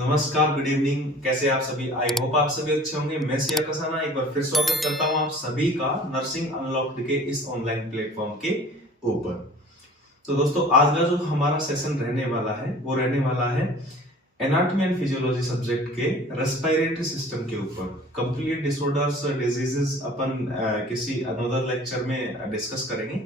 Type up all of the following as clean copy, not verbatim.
नमस्कार, good evening. कैसे आप सभी? आई होप आप सभी अच्छे होंगे। मैं सिया कसाना एक बार फिर स्वागत करता हूं आप सभी का नर्सिंग अनलॉक्ड के इस ऑनलाइन प्लेटफॉर्म के ऊपर। तो दोस्तों, आज का जो हमारा सेशन रहने वाला है वो रहने वाला है एनाटॉमी एंड फिजियोलॉजी सब्जेक्ट के रेस्पिरेटरी सिस्टम के ऊपर। कंप्लीट डिसऑर्डर्स डिजीजेस अपन किसी अनदर लेक्चर में डिस्कस करेंगे।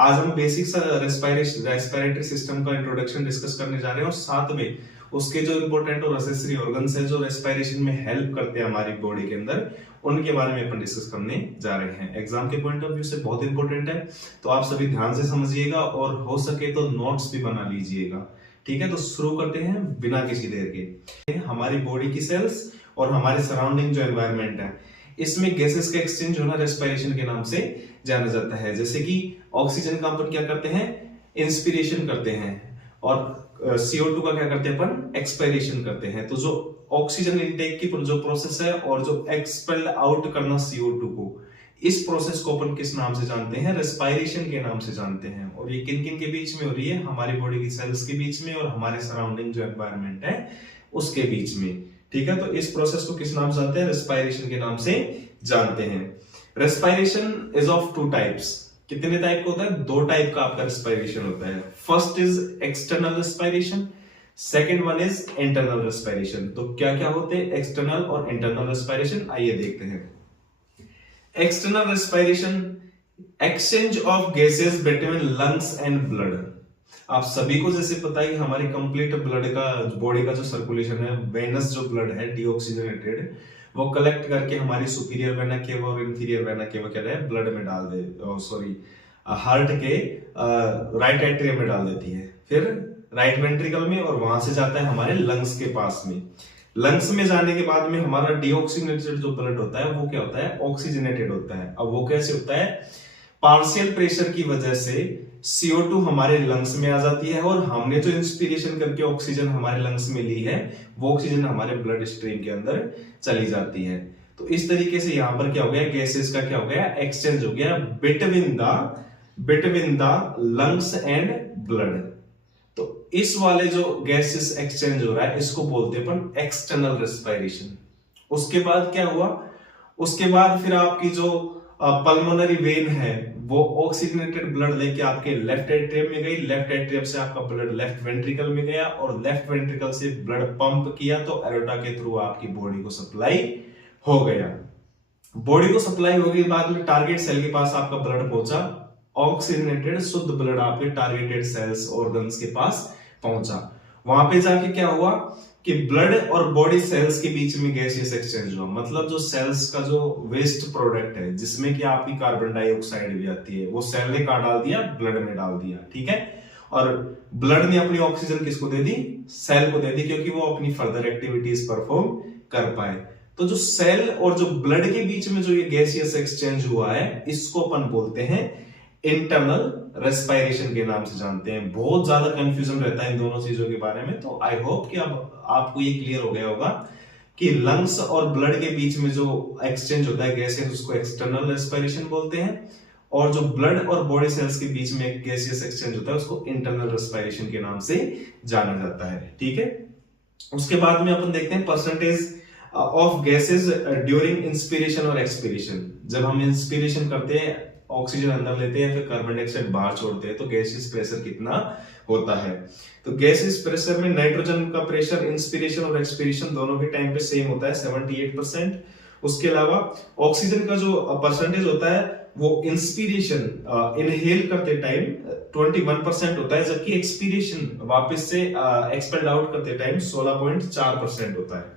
आज हम बेसिक्स रेस्पिरेटरी सिस्टम का इंट्रोडक्शन डिस्कस करने जा रहे हैं और साथ में उसके जो इंपॉर्टेंट और असेसरी ऑर्गन्स है जो रेस्पिरेशन में हेल्प करते हैं हमारी बॉडी के अंदर, उनके बारे में अपन डिस्कस करने जा रहे हैं। एग्जाम के पॉइंट ऑफ व्यू से बहुत इंपॉर्टेंट है, तो आप सभी ध्यान से समझिएगा और हो सके तो नोट्स भी बना लीजिएगा। ठीक है, तो शुरू करते हैं बिना किसी देर के। हमारी बॉडी की सेल्स और हमारे सराउंडिंग जो एनवायरनमेंट है, इसमें गैसेस का एक्सचेंज होना रेस्पिरेशन के नाम से जाना जाता है। जैसे कि ऑक्सीजन का अपन क्या करते हैं, इंस्पिरेशन करते हैं, और CO2 का क्या करते हैं अपन, एक्सपायरेशन करते हैं। तो जो ऑक्सीजन इनटेक की जो प्रोसेस है और जो एक्सपेल आउट करना CO2 को, इस प्रोसेस को अपन किस नाम से जानते हैं, रेस्पिरेशन के नाम से जानते हैं। और ये किन किन के बीच में हो रही है, हमारी बॉडी की सेल्स के बीच में और हमारे सराउंडिंग जो एनवायरनमेंट है उसके बीच में। ठीक है, तो इस प्रोसेस को किस नाम से जानते हैं, रेस्पिरेशन के नाम से जानते हैं। Respiration is of two types. कितने टाइप का होता है? दो टाइप का आपका रेस्पिरेशन होता है। First is external respiration, second one is internal respiration. तो क्या क्या होते हैं एक्सटर्नल और इंटरनल रेस्पिरेशन, आइए देखते हैं। External respiration, exchange of gases between lungs and blood. आप सभी को जैसे पता है कि हमारी कंप्लीट ब्लड का, बॉडी का जो सर्कुलेशन है, वेनस जो ब्लड है डीऑक्सीजनेटेड, वो कलेक्ट करके हमारी सुपीरियर वेना केवा और इंफीरियर वेना केवा क्या है, ब्लड में डाल दे, सॉरी हार्ट के राइट एट्रियम में डाल देती है, फिर राइट वेंट्रिकल में, और वहां से जाता है हमारे लंग्स के पास में। लंग्स में जाने के बाद में हमारा डीऑक्सीजनेटेड जो ब्लड होता है वो क्या होता है, ऑक्सीजनेटेड होता है। अब वो कैसे होता है, पार्शियल प्रेशर की वजह से CO2 हमारे लंग्स में आ जाती है, और हमने जो इंस्पिरेशन करके ऑक्सीजन हमारे लंग्स में ली है वो ऑक्सीजन हमारे ब्लड स्ट्रीम के अंदर चली जाती है। तो इस तरीके से यहां पर क्या हो गया, गैसेस का क्या हो गया, एक्सचेंज हो गया between the lungs and blood. तो इस वाले जो गैसेस एक्सचेंज हो रहा है इसको बोलते हैं अपन एक्सटर्नल रेस्पिरेशन। उसके बाद क्या हुआ, उसके बाद फिर आपकी जो पल्मोनरी वेन है वो ऑक्सीजनेटेड ब्लड लेके आपके लेफ्ट एट्रियम में गई, लेफ्ट एट्रियम से आपका ब्लड लेफ्ट वेंट्रिकल में गया, और लेफ्ट वेंट्रिकल से ब्लड पंप किया तो एरोटा के थ्रू आपकी बॉडी को सप्लाई हो गया। बॉडी को सप्लाई होने के बाद में टारगेट सेल के पास आपका ब्लड पहुंचा, ऑक्सीजनेटेड शुद्ध ब्लड आपके टारगेटेड सेल्स ऑर्गन्स के पास पहुंचा। वहां पे जाके क्या हुआ कि ब्लड और बॉडी सेल्स के बीच में गैसियस एक्सचेंज हुआ। मतलब जो सेल्स का जो वेस्ट प्रोडक्ट है जिसमें कि आपकी कार्बन डाइऑक्साइड भी आती है, वो सेल ने कहा डाल दिया, ब्लड में डाल दिया। ठीक है, और ब्लड ने अपनी ऑक्सीजन किसको दे दी, सेल को दे दी, क्योंकि वो अपनी फर्दर एक्टिविटीज परफॉर्म कर पाए। तो जो सेल और जो ब्लड के बीच में जो ये गैसियस एक्सचेंज हुआ है इसको अपन बोलते हैं इंटरनल रेस्पिरेशन के नाम से जानते हैं। बहुत ज्यादा कंफ्यूजन रहता है इन दोनों चीजों के बारे में, तो आई होप कि अब आपको ये क्लियर हो गया होगा कि लंग्स और ब्लड के बीच में जो एक्सचेंज होता है गैसेस उसको एक्सटर्नल रेस्पिरेशन बोलते हैं, और जो ब्लड और बॉडी सेल्स के बीच में गैसियस एक्सचेंज होता है उसको इंटरनल रेस्पिरेशन के नाम से जाना जाता है। ठीक है, उसके बाद में अपन देखते हैं percentage of gases during inspiration और एक्सपिरेशन। जब हम इंस्पिरेशन करते हैं, ऑक्सीजन अंदर लेते हैं, फिर कार्बन डाइऑक्साइड बाहर छोड़ते हैं, तो गैसियस प्रेशर कितना होता है। तो गैसियस प्रेशर में नाइट्रोजन का प्रेशर इंस्पिरेशन और एक्सपिरेशन दोनों के टाइम पे सेम होता है, 78%। उसके अलावा ऑक्सीजन का जो परसेंटेज होता है वो इंस्पिरेशन इनहेल करते टाइम 21% होता है, जबकि एक्सपिरेशन वापस से एक्सपेल आउट करते टाइम 16.4% होता है।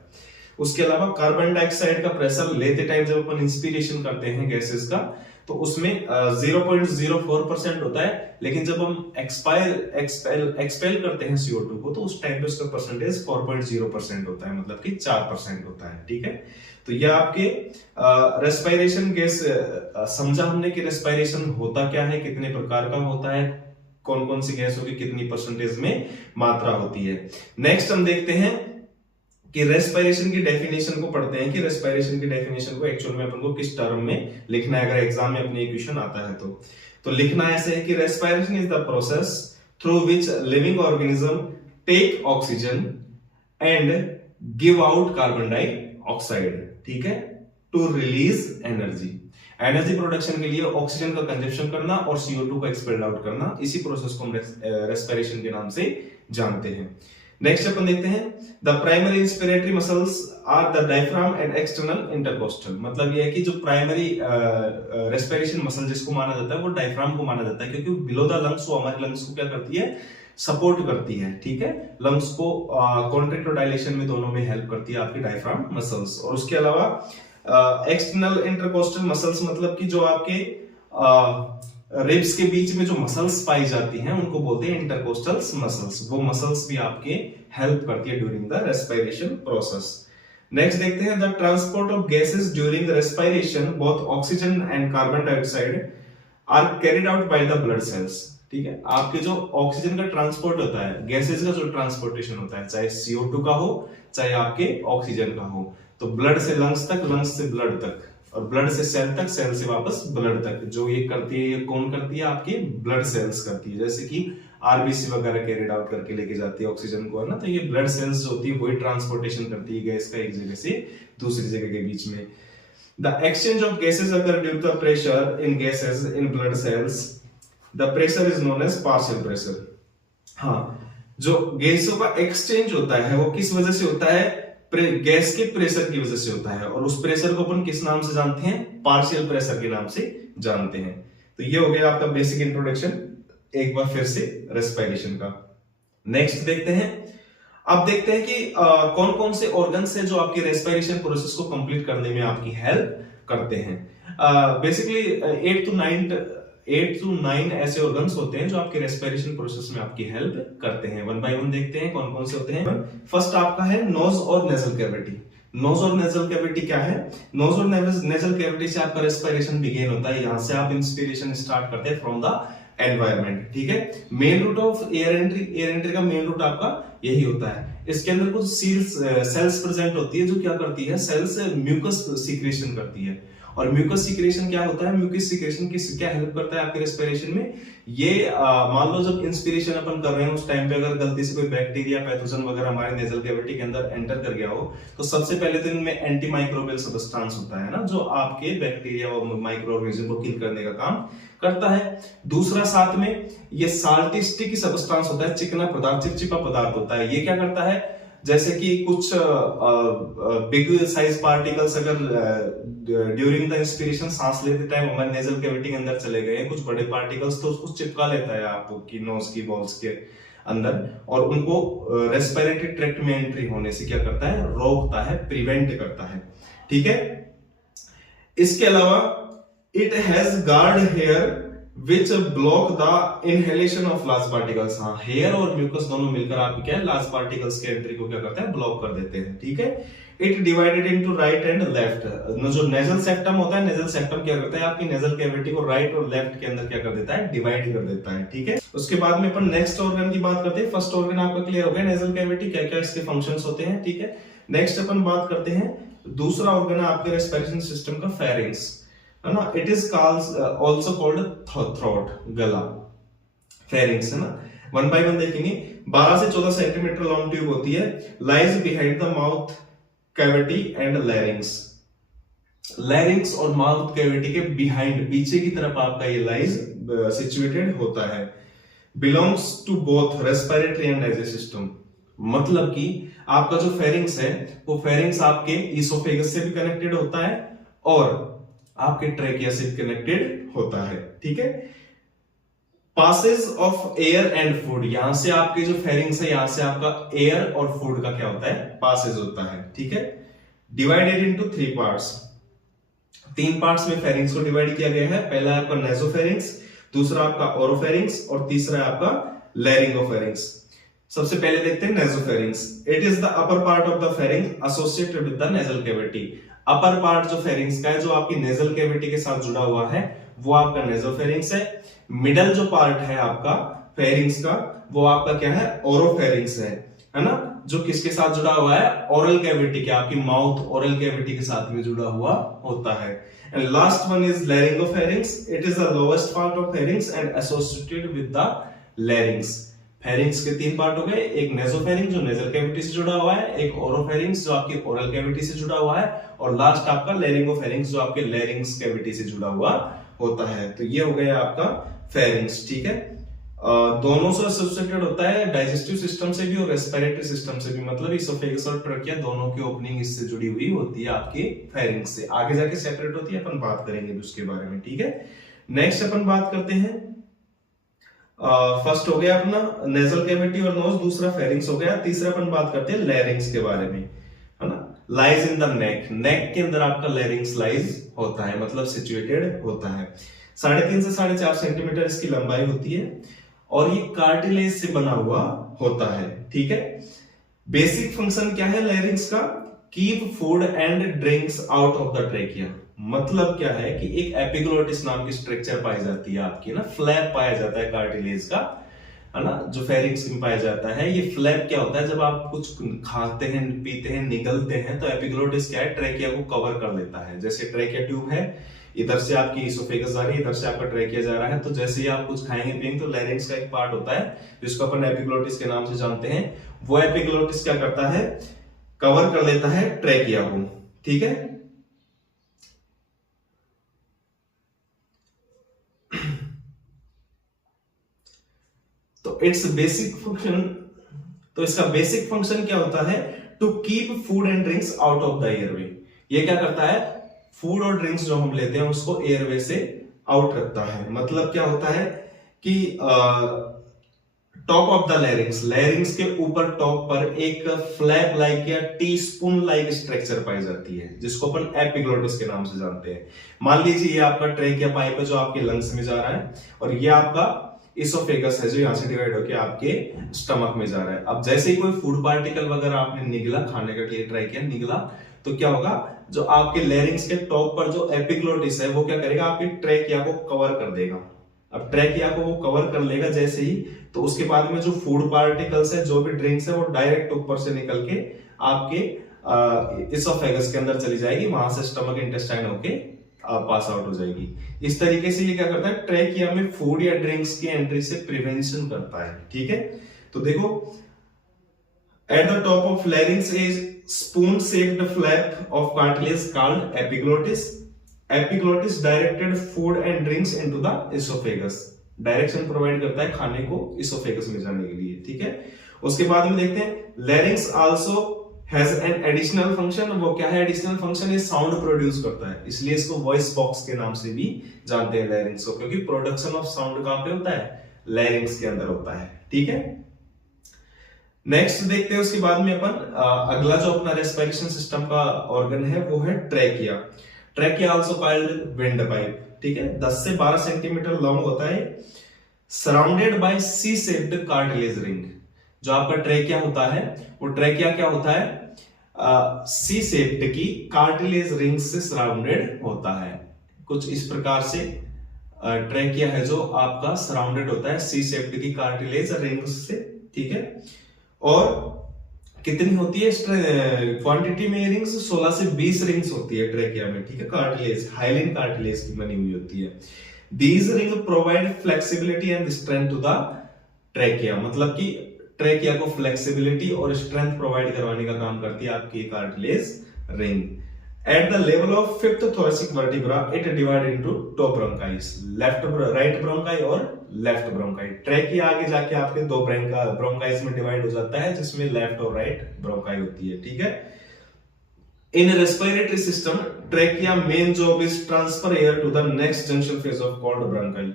उसके अलावा कार्बन डाइऑक्साइड का प्रेशर लेते टाइम जब अपन इंस्पिरेशन करते हैं गैसेस का, तो उसमें 0.04% होता है, लेकिन जब हम एक्सपेल करते हैं CO2 को तो उस टाइम पे उसका परसेंटेज 4.0% होता है, मतलब कि 4% होता है। ठीक है, तो यह आपके रेस्पिरेशन गैस समझा हमने कि रेस्पिरेशन होता क्या है, कितने प्रकार का होता है, कौन कौन सी गैसों की कितनी परसेंटेज में मात्रा होती है। नेक्स्ट हम देखते हैं कि रेस्पिरेशन की डेफिनेशन को पढ़ते हैं कि रेस्पिरेशन की डेफिनेशन को एक्चुअल में अपन को किस टर्म में लिखना है, अगर एग्जाम में अपने क्वेश्चन आता है तो लिखना ऐसे है कि respiration is the process through which living organism take oxygen and give out carbon dioxide, ठीक है, to release energy. Energy production के लिए ऑक्सीजन का कंजप्शन करना और CO2 का एक्सपेल आउट करना, इसी प्रोसेस को हम रेस्पिरेशन के नाम से जानते हैं। नेक्स्ट अपन देखते हैं the primary inspiratory muscles are the diaphragm and external intercostal. मतलब ये है कि जो प्राइमरी रेस्पिरेशन मसल जिसको माना जाता है वो डायफ्राम को माना जाता है, क्योंकि बिलो द लंग्स वो हमारे लंग्स को क्या करती है, सपोर्ट करती है, ठीक है, लंग्स को कॉन्ट्रैक्ट और डायलेशन में दोनों में हेल्प करती है आपकी डायफ्राम मसल्स। और उसके अलावा एक्सटर्नल इंटरकोस्टल मसल्स मतलब कि जो आपके रिब्स के बीच में जो मसल्स पाई जाती हैं उनको बोलते हैं इंटरकोस्टल मसल्स। वो मसल्स भी आपके हेल्प करती है during the respiration process. Next देखते हैं the transport of gases during the respiration, both oxygen and carbon dioxide are carried out by the blood cells, ठीक है। आपके जो ऑक्सीजन का ट्रांसपोर्ट होता है, गैसेस का जो ट्रांसपोर्टेशन होता है, चाहे CO2 का हो चाहे आपके ऑक्सीजन का हो, तो ब्लड से लंग्स तक, लंग्स से ब्लड तक, और ब्लड से सेल तक, सेल से वापस ब्लड तक, जो ये करती है, ये कौन करती है, आपकी ब्लड सेल्स करती है। जैसे कि RBC वगैरह कैरिड आउट करके लेके जाती है ऑक्सीजन को, है ना, तो ये ब्लड सेल्स जो होती है वही ट्रांसपोर्टेशन करती है गैस का एक जगह से दूसरी जगह के बीच में। द एक्सचेंज ऑफ गैसेस अगर due to pressure in gases in blood cells, the pressure is known as partial pressure. हाँ, जो गैसों का एक्सचेंज होता है वो किस वजह से होता है, गैस के प्रेशर की वजह से होता है, और उस प्रेशर को अपन किस नाम से जानते हैं, पार्शियल प्रेशर के नाम से जानते हैं। तो ये हो गया आपका बेसिक इंट्रोडक्शन एक बार फिर से रेस्पिरेशन का। नेक्स्ट देखते हैं, अब देखते हैं कि कौन कौन से ऑर्गन्स है जो आपकी रेस्पिरेशन प्रोसेस को कंप्लीट करने में आपकी हेल्प करते हैं। बेसिकली 8 to 9 ऐसे ऑर्गन्स होते हैं जो आपके रेस्पिरेशन प्रोसेस में आपकी हेल्प करते हैं। वन बाय वन देखते हैं कौन कौन से होते हैं। फर्स्ट आपका है नोज और नेजल कैविटी। नोज और नेजल कैविटी क्या है, नोज और नेजल कैविटी से आपका रेस्पिरेशन बिगिन होता है, यहां से आप इंस्पिरेशन स्टार्ट करते हैं फ्रॉम द एनवायरमेंट, ठीक है। Main route of air entry का मेन रूट आपका यही होता है। इसके अंदर कुछ सेल्स प्रेजेंट होती है जो क्या करती है, सेल्स म्यूकस सीक्रेशन करती है। और म्यूकस सीक्रेशन क्या होता है, म्यूकस सीक्रेशन क्या हेल्प करता है आपके रेस्पिरेशन में, ये मान लो जब इंस्पिरेशन अपन कर रहे हैं उस टाइम पे अगर गलती से कोई बैक्टीरिया पैथोजन वगैरह हमारे नेजल कैविटी के अंदर एंटर कर गया हो, तो सबसे पहले तो इनमें एंटी माइक्रोबियल सब्सटेंस होता है ना, जो आपके बैक्टीरिया और माइक्रो ऑर्गेनिज्म को किल करने का काम करता है। दूसरा साथ में ये साल्टी स्टिकी सब्सटेंस होता है, चिकना पदार्थ, चिपचिपा पदार्थ होता है। ये क्या करता है, जैसे कि कुछ बिग साइज पार्टिकल्स अगर ड्यूरिंग द इंस्पिरेशन सांस लेते टाइम हमारे नेजल कैविटी के अंदर चले गए कुछ बड़े पार्टिकल्स, तो उसको चिपका लेता है आपकी नोज की बॉल्स के अंदर, और उनको रेस्पिरेटरी ट्रैक्ट में एंट्री होने से क्या करता है, रोकता है, प्रिवेंट करता है, ठीक है। इसके अलावा it has guard hair which block the inhalation of large particles। हाँ, हेयर और म्यूकस दोनों मिलकर आपकी क्या है, लार्ज पार्टिकल्स के एंट्री को क्या करते हैं, ब्लॉक कर देते हैं, ठीक है। It divided into right and left. जो नेजल सेप्टम होता है, नेजल सेप्टम क्या करता है, आपकी नेजल कैविटी को राइट और लेफ्ट के अंदर क्या कर देता है, डिवाइड कर देता है, ठीक है। उसके बाद में अपन नेक्स्ट ऑर्गन की बात करते हैं। फर्स्ट ऑर्गन आपका क्लियर हो गया, नेजल कैविटी, क्या क्या इसके फंक्शंस होते हैं, ठीक है। नेक्स्ट अपन बात करते हैं दूसरा ऑर्गन है आपके रेस्पिरेशन सिस्टम का, फेरिंक्स, है ना। It is also called throat, गला, फेरिंक्स, है ना। वन बाय वन देखेंगे। 12 से 14 सेंटीमीटर लॉन्ग ट्यूब होती है, lies behind the mouth cavity and लैरिंग्स। लैरिंग्स और माउथ कैविटी के बिहाइंड, पीछे की तरफ आपका ये लाइज सिचुएटेड होता है। Belongs to both respiratory and digestive system. मतलब कि आपका जो फेरिंक्स है वो फेरिंक्स आपके इसोफेगस से भी कनेक्टेड होता है और आपके ट्रेकिया से कनेक्टेड होता है, ठीक है। Passage of air and food, यहां से आपके जो फेरिंग्स है, यहां से आपका एयर और फूड का क्या होता है, पासेज होता है, ठीक है। डिवाइडेड इनटू 3 पार्ट्स, 3 पार्ट्स में फेरिंग्स को डिवाइड किया गया है। पहला है आपका नेसोफेरिंक्स, दूसरा आपका ओरोफेरिंक्स और तीसरा है आपका लैरिंगोफेरिंक्स। सबसे पहले देखते हैं nasopharynx. It is the upper part of the pharynx associated with the nasal cavity. Upper part जो फेरिंग्स का है, जो आपकी नेजल कैविटी के साथ जुड़ा हुआ है, वो आपका नेसोफेरिंक्स है। मिडल जो पार्ट है आपका फेरिंग्स का, वो आपका क्या है, ओरोफेरिंक्स है ना, जो किसके साथ जुड़ा हुआ है, ओरल कैविटी के, आपकी माउथ ओरल कैविटी के साथ में जुड़ा हुआ होता है। And last one is laryngopharynx. It is the lowest part of pharynx and associated with the larynx. Pharynx के 3 पार्ट हो गए, एक नेसोफेरिंग जो नेजल कैविटी से जुड़ा हुआ है, एक ओरोफेरिंग्स जो आपकी ओरल कैविटी से जुड़ा हुआ है, और लास्ट आपका लैरिंगोफेरिंग्स जो आपके लैरिंग्स कैविटी से जुड़ा हुआ होता है। तो ये हो गया आपका फेरिंग्स, ठीक है। दोनों से एसोसिएटेड होता है डाइजेस्टिव सिस्टम से भी और रेस्पिरेटरी सिस्टम से भी, मतलब इसोफेगस और ट्रकिया दोनों की ओपनिंग इससे जुड़ी हुई होती है आपकी फेरिंग्स से। आगे जाके सेपरेट होती है, अपन बात करेंगे उसके बारे में, ठीक है। नेक्स्ट अपन बात करते हैं, फर्स्ट हो गया अपना नेजल कैविटी और नोज, दूसरा फेरिंग्स हो गया, तीसरा अपन बात करते हैं लैरिंग्स के बारे में, है ना। लाइज इन द नेक, नेक के अंदर आपका लैरिंग्स लाइज होता है, मतलब सिचुएटेड होता है। 3.5 से 4.5 सेंटीमीटर इसकी लंबाई होती है और ये कार्टिलेज से बना हुआ होता है, ठीक है। बेसिक फंक्शन क्या है लैरिंग्स का? Keep food and drinks out of the trachea. मतलब क्या है कि एक एपिग्लोटिस नाम की स्ट्रक्चर पाई जाती है आपकी ना, फ्लैप पाया जाता है कार्टिलेज का, है ना, जो फेरिंग्स में पाया जाता है। ये फ्लैप क्या होता है? जब आप कुछ खाते हैं, पीते हैं, निगलते हैं, तो एपिग्लोटिस क्या है, ट्रेकिया को कवर कर लेता है। जैसे ट्रेकिया ट्यूब है, इधर से आपकी इसोफेगस जा रही है, इधर से आपका ट्रेकिया जा रहा है, तो जैसे ही आप कुछ खाएंगे पिएंगे तो लैरिंग्स का एक पार्ट होता है जिसको अपन एपिग्लोटिस के नाम से जानते हैं। वो एपिग्लोटिस क्या करता है? कवर कर लेता है ट्रेकिया को, ठीक है। तो इट्स बेसिक फंक्शन, तो इसका बेसिक फंक्शन क्या होता है? To keep food and drinks out of the airway. ये क्या करता है? फूड और ड्रिंक्स जो हम लेते हैं उसको एयरवे से आउट रखता है। मतलब क्या होता है कि टॉप ऑफ द लैरिंग्स, लैरिंग्स के ऊपर टॉप पर एक फ्लैप लाइक या टीस्पून लाइक स्ट्रक्चर पाई जाती है जिसको अपन एपिग्लोटिस के नाम से जानते हैं। मान लीजिए ये आपका ट्रेकिया पाइप है जो आपके लंग्स में जा रहा है, और ये आपका इसोफेगस है जो यहां से डिवाइड होकर आपके स्टमक में जा रहा है। अब जैसे ही कोई फूड पार्टिकल वगैरह आपने निगला, खाने का लिए ट्राई किया, निगला, तो क्या होगा? जो आपके लैरिंग्स के टॉप पर जो एपिग्लोटिस है वो क्या करेगा? आपके ट्रेकिया को कवर कर देगा। अब ट्रेकिया को वो कवर कर लेगा जैसे ही, तो उसके बाद में जो फूड पार्टिकल्स है, जो भी ड्रिंक्स है, वो डायरेक्ट ऊपर से निकल के आपके इसोफेगस के अंदर चली जाएगी, वहां से स्टमक इंटेस्टाइन होके पास आउट हो जाएगी। इस तरीके से ये क्या करता है? ट्रेकिया में फूड या ड्रिंक्स की एंट्री से प्रिवेंशन करता है, ठीक है। तो देखो, at the top of लैरिंग्स is spoon shaped flap of cartilage called epiglottis. Epiglottis directed food and drinks into the esophagus. Direction provide करता है खाने को इसोफेगस में जाने के लिए, ठीक है। उसके बाद में देखते हैं लैरिंग्स also has an additional function. वो क्या है एडिशनल फंक्शन? ये साउंड प्रोड्यूस करता है, इसलिए इसको वॉइस बॉक्स के नाम से भी जानते हैं लैरिंग्स को, क्योंकि प्रोडक्शन ऑफ साउंड कहां पे होता है? लैरिंग्स के अंदर होता है, ठीक है। नेक्स्ट देखते हैं उसके बाद में अपन अगला जो अपना रेस्पिरेशन सिस्टम का ऑर्गन है वो है trachea. Trachea also called wind pipe, ठीक है। 10 से 12 सेंटीमीटर लॉन्ग होता है, surrounded by C shaped cartilage ring. जो आपका ट्रेकिया होता है वो ट्रेकिया क्या होता है? सी शेप्ड की कार्टिलेज रिंग से सराउंडेड होता है। कुछ इस प्रकार से ट्रेकिया है जो आपका सराउंडेड होता है सी शेप्ड की कार्टिलेज रिंग्स से, ठीक है। और कितनी होती है क्वांटिटी में? रिंग्स 16 से 20 रिंग्स होती है ट्रेकिया में, ठीक है। कार्टिलेज, हाइलिन कार्टिलेज की बनी हुई होती है। These ring provide flexibility and strength to the trachea. मतलब कि ट्रेकिया को फ्लेक्सिबिलिटी और स्ट्रेंथ प्रोवाइड करवाने का काम करती है आपकी cartilage ring. At the level of fifth thoracic vertebra, it divided into two bronchi, right bronchi और left bronchi. ट्रेकिया आगे जाके आपके दो ब्रोंकाइज में डिवाइड हो जाता है, जिसमें लेफ्ट और राइट ब्रोंकाई होती है, ठीक है। In respiratory system, trachea main job is transfer air to the next junction phase of called bronchi,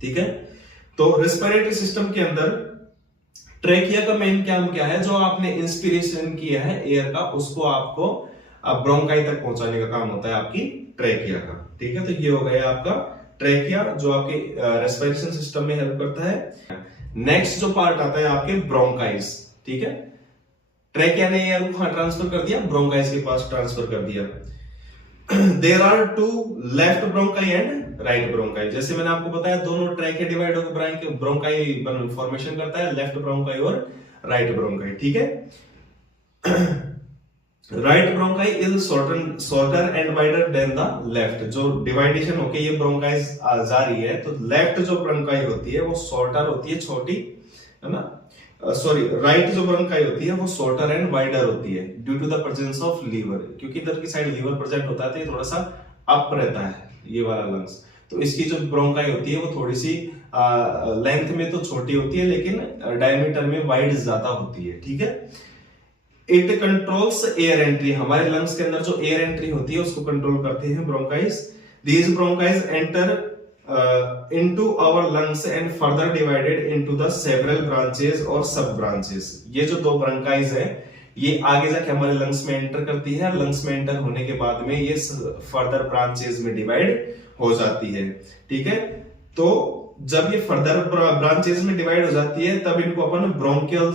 ठीक है। तो रेस्पिरेटरी सिस्टम के अंदर ट्रेकिया का मेन काम क्या है? जो आपने इंस्पिरेशन किया है एयर का, उसको आपको अब ब्रोंकाई तक पहुंचाने का काम होता है आपकी ट्रेकिया का, ठीक है। तो ये हो गया आपका ट्रेकिया जो आपके रेस्पिरेशन सिस्टम में हेल्प करता है। नेक्स्ट जो पार्ट आता है आपके ब्रोंकाइज, ठीक है। ट्रेकिया ने एयर को कहां ट्रांसफर कर दिया? ब्रोंकाइज के पास ट्रांसफर कर दिया। There are two left bronchi and right bronchi. जैसे मैंने आपको बताया दोनों ट्रेकिया डिवाइड होकर ब्रोंकाई फॉर्मेशन करता है, लेफ्ट ब्रोंकाई और राइट ब्रोंकाई, ठीक है। Right bronchi is shorter and wider than the left. जो डिवाइडेशन होके ये ब्रोंकाइज जा रही है, तो लेफ्ट जो ब्रोंकाई होती है वो शॉर्टर होती है, छोटी, है ना, सॉरी राइट जो ब्रोंकाई होती है वो शॉर्टर एंड वाइडर होती है due to the presence of liver, क्योंकि इधर की साइड लीवर प्रेजेंट होता है तो ये थोड़ा सा अप रहता है ये वाला लंग्स, तो इसकी जो ब्रोंकाई होती है वो थोड़ी सी लेंथ में तो छोटी होती है लेकिन डायमीटर में वाइड ज्यादा होती है, ठीक है। इट कंट्रोल्स एयर एंट्री, हमारे लंग्स के अंदर जो एयर एंट्री होती है उसको कंट्रोल करते हैं bronchi. These bronchi enter into our lungs and further divided into the several branches और सब branches। ये जो दो ब्रोंकाइज है ये आगे जाके हमारे लंग्स में एंटर करती है, लंग्स में एंटर होने के बाद में ये फर्दर ब्रांचेस में डिवाइड हो जाती है, ठीक है। तो जब ये फर्दर ब्रांचेस में डिवाइड हो जाती है तब इनको अपन ब्रोंकियल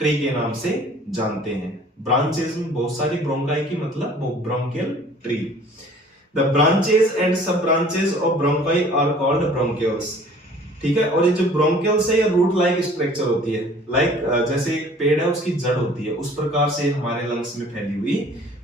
ट्री के नाम से जानते हैं। ब्रांचेस में बहुत सारी ब्रोंकाई की मतलब bronchial tree. The branches and sub branches of bronchi are called bronchioles, ठीक है। और ये जो bronchioles है ये रूट लाइक स्ट्रक्चर होती है, जैसे एक पेड़ है उसकी जड़ होती है उस प्रकार से हमारे लंग्स में फैली हुई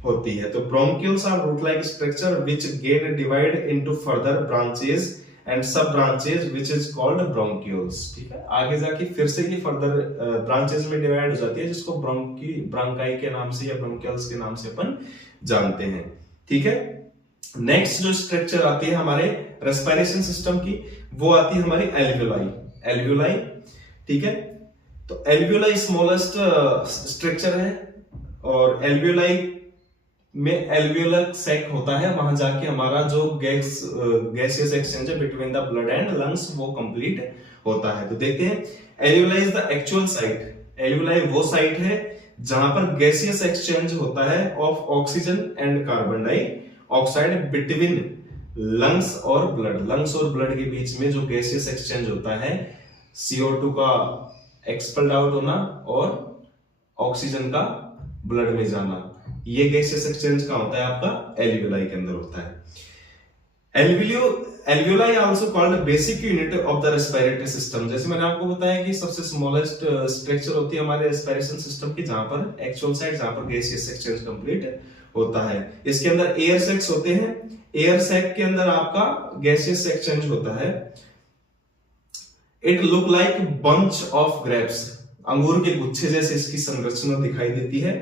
होती है। तो bronchioles are root like structure which gain divide into further branches and sub branches which is called bronchioles, ठीक है। आगे जाके फिर से ये फर्दर ब्रांचेस में डिवाइड हो जाती है जिसको ब्रोंकाई के नाम से या ब्रोंकियल्स के नाम से अपन जानते हैं, ठीक है। नेक्स्ट जो स्ट्रक्चर आती है हमारे रेस्पिरेशन सिस्टम की वो आती है हमारी एल्वियोलाई, ठीक है। तो एल्वियोलाई स्मॉलेस्ट स्ट्रक्चर है और एल्वियोलाई में एल्वियोलर सैक होता है, वहां जाके हमारा जो गैसियस एक्सचेंज है between the blood and lungs वो कंप्लीट होता है। तो देखते हैं alveoli is the actual site, alveoli वो साइट है जहां पर गैसियस एक्सचेंज होता है of oxygen and carbon dioxide between lungs और ब्लड, लंग्स और ब्लड के बीच में जो गैसियस एक्सचेंज होता है CO2 का एक्सपेल्ड आउट होना और ऑक्सीजन का ब्लड में जाना, ये गैसियस एक्सचेंज का होता है आपका एल्वियोलाई के अंदर होता है। Alveoli also called basic unit of the respiratory system. जैसे मैंने आपको बताया कि सबसे स्मॉलेस्ट स्ट्रक्चर होती है हमारे रेस्पिरेशन सिस्टम की, जहां पर एक्चुअल साइड जहां पर गैसियस एक्सचेंज कंप्लीट होता है। इसके अंदर एयर सैक्स होते हैं, एयर सैक के अंदर आपका गैसियस एक्सचेंज होता है। It look like bunch of grapes, अंगूर के गुच्छे जैसे इसकी संरचना दिखाई देती है।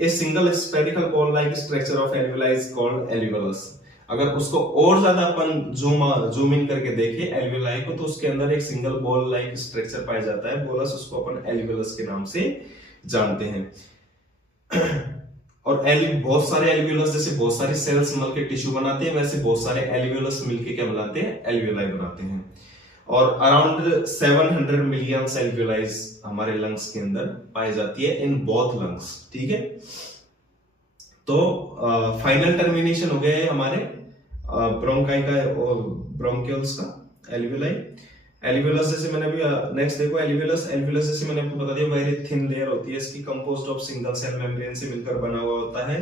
A single spherical ball like structure of alveoli is called alveolus. अगर उसको और ज्यादा अपन जूम इन करके देखें एल्वियोलाई को तो उसके अंदर एक सिंगल बॉल लाइक स्ट्रक्चर पाया जाता है, बोलस, उसको अपन एल्वियोलस के नाम से जानते हैं। और बहुत सारे एल्वियोलस, जैसे बहुत सारे सेल्स मिल के टिश्यू बनाते हैं वैसे बहुत सारे एल्वियोलस मिलके क्या बनाते हैं, एल्वियोलाई बनाते हैं। और अराउंड 700 मिलियन एल्वियोलाइज हमारे लंग्स के अंदर पाई जाती है इन बोथ लंग्स, ठीक है। तो फाइनल टर्मिनेशन हो गया है हमारे ब्रोंकाई का और ब्रोंकियल्स का, एल्वियोलाई। एल्वियोलस जैसे मैंने अभी नेक्स्ट देखो एल्वियोलस जैसे मैंने आपको बता दिया वेरी थिन लेयर होती है, इसकी composed of single cell membrane से मिलकर बना हुआ होता है।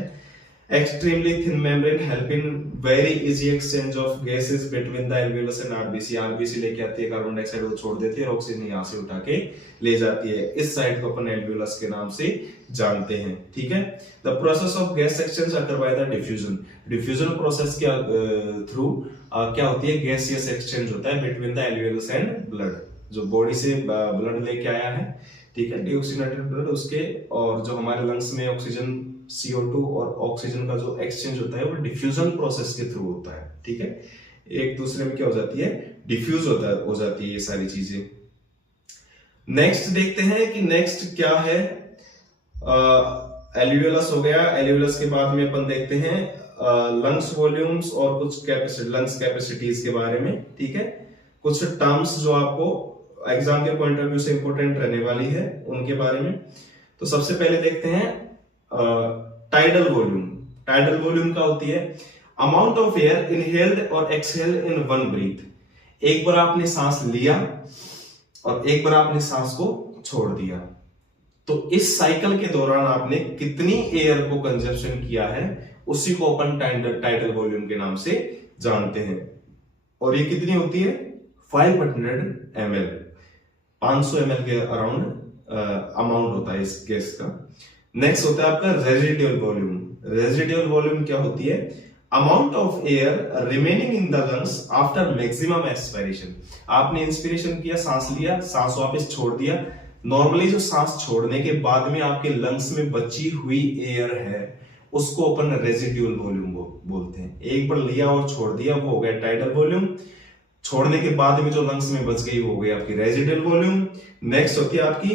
Extremely thin membrane help in very easy exchange of gases between the alveolus and RBC. RBC लेके आती है कार्बन डाइऑक्साइड वो छोड़ देती है और ऑक्सीजन यहां से उठा के ले जाती है। इस साइड को अपन एल्वियोलस के नाम से जानते हैं, ठीक है। The process of gas exchange occur by the diffusion process के थ्रू क्या होती है, गैसियस एक्सचेंज होता है between the alveolus and blood. जो बॉडी से ब्लड लेके आया है, ठीक है, डीऑक्सीनेटेड ब्लड, उसके और जो हमारे लंग्स में ऑक्सीजन CO2 और ऑक्सीजन का जो एक्सचेंज होता है वो डिफ्यूजन प्रोसेस के थ्रू होता है, ठीक है। एक दूसरे में क्या हो जाती है, डिफ्यूज हो जाती है ये सारी चीजें। नेक्स्ट देखते हैं कि नेक्स्ट क्या है। एल्वियोलस हो गया, एल्वियोलस के बाद में अपन देखते हैं लंग्स वॉल्यूम्स और कुछ लंग्स कैपेसिटीज के बारे में, ठीक है। कुछ टर्म्स जो आपको एग्जाम के पॉइंट ऑफ व्यू से इंपॉर्टेंट रहने वाली है उनके बारे में। तो सबसे पहले देखते हैं टाइडल वॉल्यूम। टाइडल वॉल्यूम क्या होती है, अमाउंट ऑफ एयर इनहेल्ड और एक्सहेल्ड इन वन ब्रीथ। एक बार आपने सांस लिया और एक बार आपने सांस को छोड़ दिया, तो इस साइकिल के दौरान आपने कितनी एयर को कंजप्शन किया है उसी को अपन टाइडल वॉल्यूम के नाम से जानते हैं। और ये कितनी होती है, 500 ml, 500 ml के अराउंड अमाउंट होता है इस गैस का। नेक्स्ट होता है आपका रेजिडुअल वॉल्यूम। रेजिडुअल वॉल्यूम क्या होती है, amount of air remaining in the lungs after maximum expiration. आपने इंस्पिरेशन किया, सांस लिया, सांस वापस छोड़ दिया, नॉर्मली जो सांस छोड़ने के बाद में आपके लंग्स में बची हुई एयर है उसको अपन रेजिड्यूल वॉल्यूम बोलते हैं। एक बार लिया और छोड़ दिया वो हो गया टाइडल वॉल्यूम, छोड़ने के बाद में जो लंग्स में बच गई वो हो गई आपकी रेजिडुअल वॉल्यूम। नेक्स्ट होती है आपकी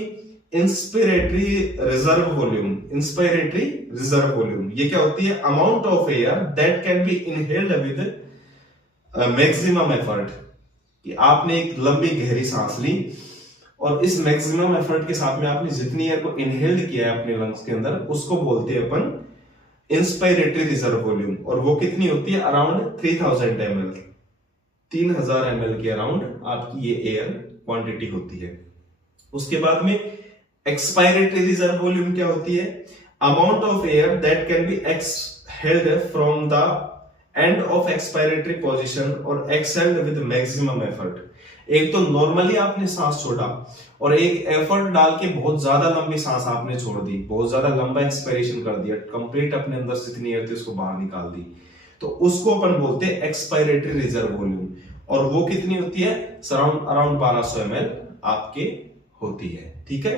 inspiratory reserve volume. Inspiratory reserve volume ये क्या होती है? Amount of air that can be inhaled with maximum effort, कि आपने एक लंबी गहरी सांस ली और इस मैक्सिमम एफर्ट के साथ में आपने जितनी एयर को इनहेल्ड किया है अपने लंग्स के अंदर उसको बोलते हैं अपन इंस्पिरेटरी रिजर्व वॉल्यूम। और वो कितनी होती है? अराउंड 3000 ml, 3000 ml के अराउंड आपकी ये एयर क्वांटिटी होती है। उसके बाद में एक्सपायरेटरी रिजर्व वॉल्यूम क्या होती है? Amount of air that can be exhaled from the end of expiratory position और एक्सहेल्ड विद मैक्सिमम एफर्ट। एक तो नॉर्मली आपने सांस छोड़ा और एक एफर्ट डाल के बहुत ज्यादा लंबी सांस आपने छोड़ दी, बहुत ज्यादा लंबा एक्सपायरेशन कर दिया, कंप्लीट अपने अंदर से जितनी एयर थी उसको बाहर निकाल दी, तो उसको अपन बोलते हैं एक्सपायरेटरी रिजर्व वॉल्यूम। और वो कितनी होती है? अराउंड 1200 ml आपके होती है। ठीक है,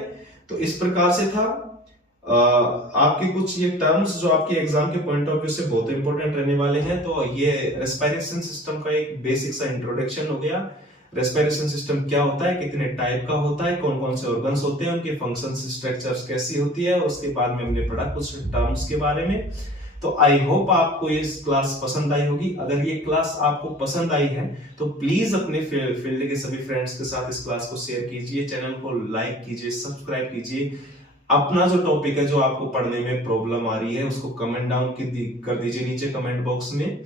तो इस प्रकार से था आपके कुछ ये टर्म्स जो आपके एग्जाम के पॉइंट ऑफ व्यू से बहुत इंपॉर्टेंट रहने वाले हैं। तो ये रेस्पिरेशन सिस्टम का एक बेसिक सा इंट्रोडक्शन हो गया। रेस्पिरेशन सिस्टम क्या होता है, कितने टाइप का होता है, कौन कौन से ऑर्गन्स होते हैं, उनके फंक्शंस स्ट्रक्चर्स कैसी होती है, उसके बाद में हमने पढ़ा कुछ टर्म्स के बारे में। तो आई होप आपको ये क्लास पसंद आई होगी। अगर ये क्लास आपको पसंद आई है तो प्लीज अपने फील्ड के सभी फ्रेंड्स के साथ इस क्लास को शेयर कीजिए, चैनल को लाइक कीजिए, सब्सक्राइब कीजिए। अपना जो टॉपिक है जो आपको पढ़ने में प्रॉब्लम आ रही है उसको कमेंट डाउन कर दीजिए नीचे कमेंट बॉक्स में।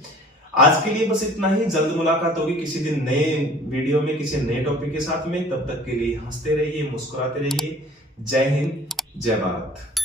आज के लिए बस इतना ही। जल्द मुलाकात होगी किसी दिन नए वीडियो में किसी नए टॉपिक के साथ में। तब तक के लिए हंसते रहिए, मुस्कुराते रहिए। जय हिंद, जय भारत।